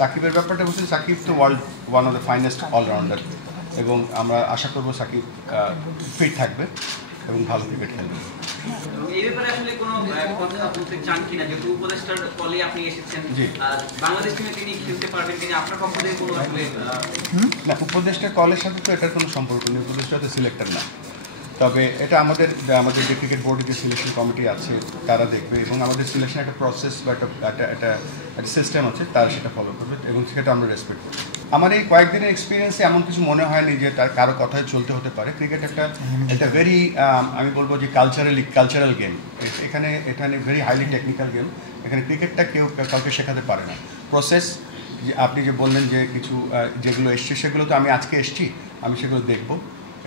সাকিবের ব্যাপারটা বলছি, সাকিব তো world one of the finest allrounder, এবং আমরা আশা করব সাকিব ফিট থাকবে এবং ভালো ক্রিকেট খেলবে। এই ব্যাপারে আসলে কোনো কথা বলতে চান কিনা, যেহেতু উপদেষ্টার কলে আপনি এসেছেন, বাংলাদেশ টিমে তিনি খেলতে পারবেন কিনা আপনার পক্ষ থেকে কোনো আসলে? না, উপদেষ্টার কলের সাথে তো এটার কোনো সম্পর্ক নেই, উপদেষ্টা তো সিলেক্টর না। তবে এটা আমাদের যে ক্রিকেট বোর্ডের যে সিলেকশন কমিটি আছে তারা দেখবে, এবং আমাদের সিলেকশন একটা প্রসেস বা একটা সিস্টেম আছে, তারা সেটা ফলো করবে এবং সেটা আমরা রেসপেক্ট করব। আমার এই কয়েকদিনের এক্সপিরিয়েন্সে এমন কিছু মনে হয়নি যে তার কারো কথায় চলতে হতে পারে। ক্রিকেট একটা ভেরি আমি বলবো যে কালচারাল গেম। এখানে ভেরি হাইলি টেকনিক্যাল গেম। এখানে ক্রিকেটটা কেউ কাউকে শেখাতে পারে না। প্রসেস যে আপনি যে বললেন যে কিছু যেগুলো এসছে সেগুলো তো আমি আজকে এসছি, আমি সেগুলো দেখব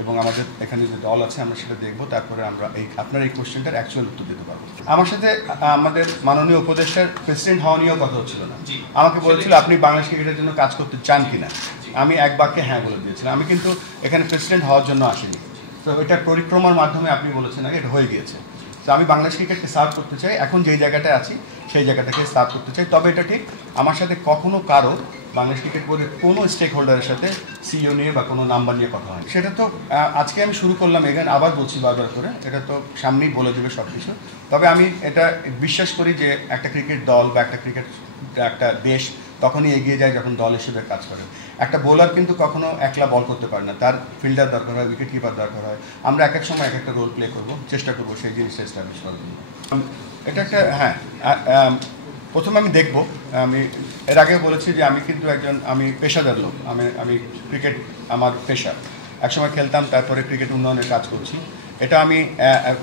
এবং আমাদের এখানে যে দল আছে আমরা সেটা দেখব, তারপরে আমরা আপনার এই কোশ্চেনটার অ্যাকচুয়াল উত্তর দিতে পারবো। আমার সাথে আমাদের মাননীয় উপদেষ্টার প্রেসিডেন্ট হওয়া নিয়েও কথা হচ্ছিল না। আমাকে বলেছিল আপনি বাংলাদেশ ক্রিকেটের জন্য কাজ করতে চান কিনা, আমি এক বাক্যে হ্যাঁ বলে দিয়েছিলাম। আমি কিন্তু এখানে প্রেসিডেন্ট হওয়ার জন্য আসিনি। তো এটা পরিক্রমার মাধ্যমে আপনি বলেছেন আগে, এটা হয়ে গিয়েছে। তো আমি বাংলাদেশ ক্রিকেটকে সার্ভ করতে চাই, এখন যেই জায়গাটায় আছি সেই জায়গাটাকে সার্ভ করতে চাই। তবে এটা ঠিক, আমার সাথে কখনো কারো বাংলাদেশ ক্রিকেট বোর্ডের কোনো স্টেক হোল্ডারের সাথে সিইও নিয়ে বা কোনো নাম্বার নিয়ে কথা হয়। সেটা তো আজকে আমি শুরু করলাম, এখানে আবার বলছি বারবার করে, এটা তো সামনেই বলে দেবে সব কিছু। তবে আমি এটা বিশ্বাস করি যে একটা ক্রিকেট দল বা একটা দেশ তখনই এগিয়ে যায় যখন দল হিসেবে কাজ করে। একটা বোলার কিন্তু কখনো একলা বল করতে পারে না, তার ফিল্ডার দরকার হয়, উইকেট কিপার দরকার হয়। আমরা এক এক সময় এক একটা রোল প্লে করবো, চেষ্টা করবো সেই জিনিসটা এস্টাবলিশ করার জন্য। এটা একটা প্রথমে আমি দেখব, আমি এর আগেও বলেছি যে আমি কিন্তু আমি পেশাদার লোক, আমি ক্রিকেট আমার পেশা। একসময় খেলতাম, তারপরে ক্রিকেট উন্নয়নের কাজ করছি। এটা আমি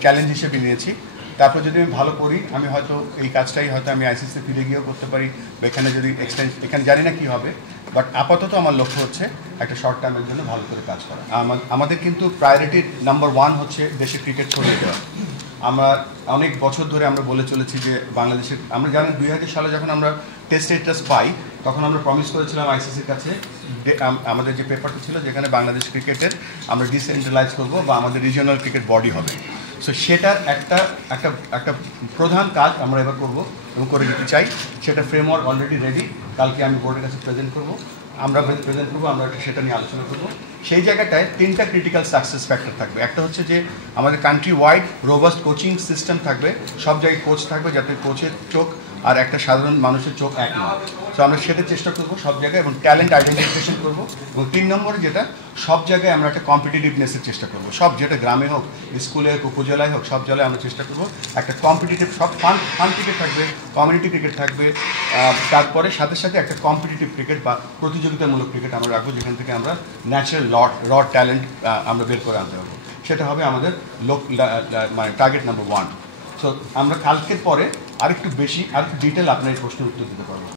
চ্যালেঞ্জ হিসেবে নিয়েছি। তারপর যদি আমি ভালো করি, আমি হয়তো এই কাজটাই হয়তো আমি আইসিসি ফিরে গিয়েও করতে পারি, বা এখানে যদি এখানে জানি না কী হবে, বাট আপাতত আমার লক্ষ্য হচ্ছে একটা শর্ট টার্মের জন্য ভালো করে কাজ করা। আমাদের কিন্তু প্রায়োরিটি নাম্বার 1 হচ্ছে দেশের ক্রিকেট ছড়িয়ে দেওয়া। আমরা অনেক বছর ধরে আমরা বলে চলেছি যে বাংলাদেশের, আমরা জানেন 2000 সালে যখন আমরা টেস্ট স্ট্যাটাস পাই, তখন আমরা প্রমিস করেছিলাম আইসিসির কাছে, আমাদের যে পেপারটা ছিল যেখানে বাংলাদেশ ক্রিকেটের আমরা ডিসেন্ট্রালাইজ করবো বা আমাদের রিজিওনাল ক্রিকেট বডি হবে। সো সেটার একটা প্রধান কাজ আমরা এবার করবো এবং করে দিতে চাই। সেটা ফ্রেমওয়ার্ক অলরেডি রেডি, কালকে আমি বোর্ডের কাছে প্রেজেন্ট করবো, আমরা সেটা নিয়ে আলোচনা করবো। সেই জায়গাটায় 3টা ক্রিটিক্যাল সাকসেস ফ্যাক্টর থাকবে। একটা হচ্ছে যে আমাদের country wide robust coaching system থাকবে, সব জায়গায় কোচ থাকবে, যাতে কোচের চোখ আর একটা সাধারণ মানুষের চোখ এক নয়। সো আমরা সেটা চেষ্টা করবো সব জায়গায়, এবং ট্যালেন্ট আইডেন্টিফিকেশন করবো। এবং 3 নম্বরে যেটা, সব জায়গায় আমরা একটা কম্পিটিটিভনেসের চেষ্টা করবো, সব যেটা গ্রামে হোক, স্কুলে হোক, উপজেলায় হোক, সব জায়গায় আমরা চেষ্টা করবো একটা কম্পিটিটিভ, সব ফান ক্রিকেট থাকবে, কমিউনিটি ক্রিকেট থাকবে, তারপরে সাথে সাথে একটা কম্পিটিটিভ ক্রিকেট বা প্রতিযোগিতামূলক ক্রিকেট আমরা রাখবো, যেখান থেকে আমরা ন্যাচারাল র ট্যালেন্ট আমরা বের করে আনতে পারবো। সেটা হবে আমাদের মানে টার্গেট নাম্বার 1। সো আমরা কালকের পরে আরেকটু বেশি, আরেকটু ডিটেল আপনার এই প্রশ্নের উত্তর দিতে পারবো।